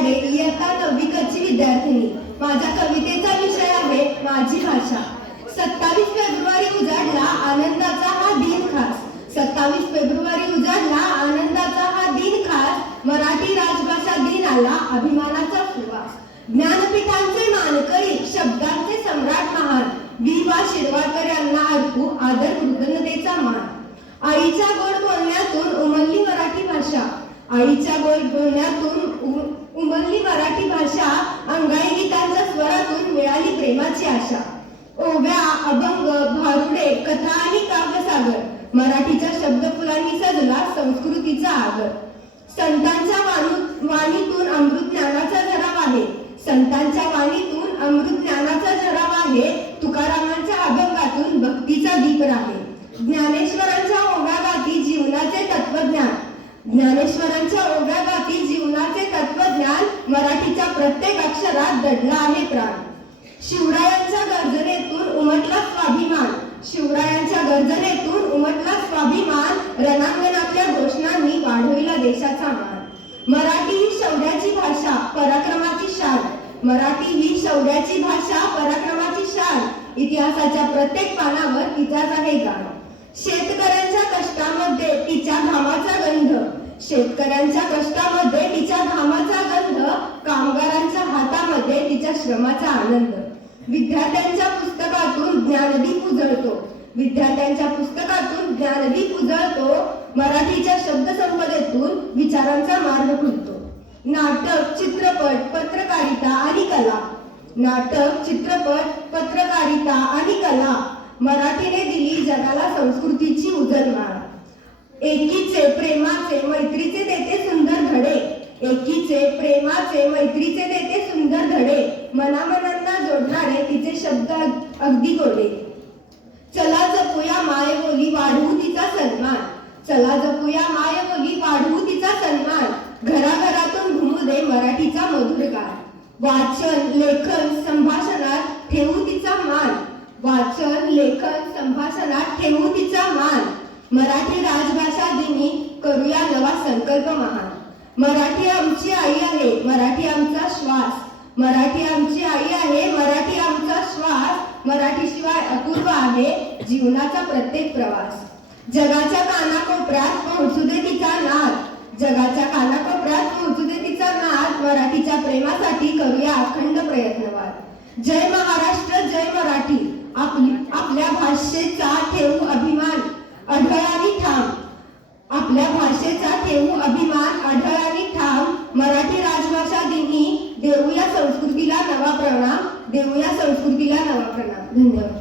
बोराडे, इयत्ता 9वी कची विद्यार्थिनी। माझ्या कवितेचा विषय आहे माझी भाषा। 27 फेब्रुवारी उजाडला आनंदाचा हा दिन खास। 27 फेब्रुवारी उजाडला आनंदाचा हा दिन खास। मराठी राजभाषा दिन आला अभिमानाचा सुवास। ज्ञानपीठांचे मानकरी, शब्दांचे सम्राट महान, वि.वा. शिरवाडकर यांना अर्पू आदर कृतज्ञतेचा मान। आईच्या गोड बोलण्यातून उमलली मराठी भाषा, आईच्या गोड बोलण्यातून उमलली मराठी भाषा। अंगाई गीतांच्या स्वरातून मिळाली प्रेमाची आशा। ओव्या, अभंग, भारुडे, कथा आणि काव्यसागर, मराठीच्या शब्दफुलांनी सजला संस्कृतीचा आगर। संतांच्या वाणीतून अमृत ज्ञानाचा झराव आहे, संतांच्या वाणीतून अमृत ज्ञानाचा झराव आहे। तुकारामांच्या अभंगातून भक्तीचा दीप आहे। ज्ञानेश्वरांच्या ओव्यागाती जीवनाचे तत्वज्ञान, ज्ञानेश्वरांच्या ओव्यागाती जीवनाचे तत्वज्ञान। मराठीच्या प्रत्येक अक्षरात दडला आहे प्राण। शिवरायांच्या गर्जनेतून उमटला स्वाभिमान, शिवरायांच्या गर्जनेतून उमटला स्वाभिमान। रणांगणातल्या घोषणांनी वाढविला देशाचा मान। मराठी ही शौर्याची भाषा, पराक्रमाची शान, मराठी ही शौर्याची भाषा, पराक्रमाची शान। इतिहासाच्या प्रत्येक पानावर तिचाच आहे गाण। शेतकऱ्यांच्या कष्टामध्ये तिच्या घामाचा गंध, शेतकऱ्यांच्या कष्टामध्ये तिच्या घामाचा गंध। कामगारांच्या हातामध्ये तिच्या श्रमाचा आनंद। विद्यार्थ्यांच्या पुस्तकातून ज्ञानदीप उजळतो, विद्यार्थ्यांच्या पुस्तकातून ज्ञानदीप उजळतो। मराठीच्या शब्दसंपदेतून विचारांचा मार्ग खुलतो। नाटक, चित्रपट, पत्रकारिता आणि कला, नाटक, चित्रपट, पत्रकारिता आणि कला। मराठीने दिली जगाला संस्कृतीची उजळमाळ। एकीचे, प्रेमाचे, मैत्रीचे देते सुंदर धडे, एकीचे, प्रेमाचे, मैत्रीचे देते सुंदर धडे। मनामनांना जोडणारे तिचे शब्द अगदी गोडे। चला जपूया मायबोली, वाढवू तिचा सन्मान, चला जपूया मायबोली, वाढवू तिचा सन्मान। घराघरातून घुमू दे मराठीचा मधुर गान। वाचन, लेखन, संभाषणात ठेवू तिचा मान, वाचन, लेखन, संभाषणात ठेवू तिचा मान। मराठी राजभाषा दिनी करूया नवा संकल्प महान। मराठी आमची आई आहे, मराठी आमचा श्वास, मराठी आमची आई आहे, मराठी आमचा श्वास। मराठीशिवाय अपूर्व आहे जीवनाचा प्रत्येक प्रवास। जगाच्या कानाकोपऱ्यात पोहोचू दे तिचा नाद, जगाच्या कानाकोपऱ्यात पोहोचू दे तिचा नाद। मराठीच्या प्रेमासाठी करूया अखंड प्रयत्नवाद। जय महाराष्ट्र, जय मराठी, आपल्या भाषेचा ठेवू अभिमान अढळ आणि ठाम, आपल्या भाषेचा ठेवू अभिमान अढळ आणि ठाम। मराठी राजभाषा दिनी देऊया संस्कृतीला नवा प्रणाम, देऊया संस्कृतीला नवा प्रणाम। धन्यवाद।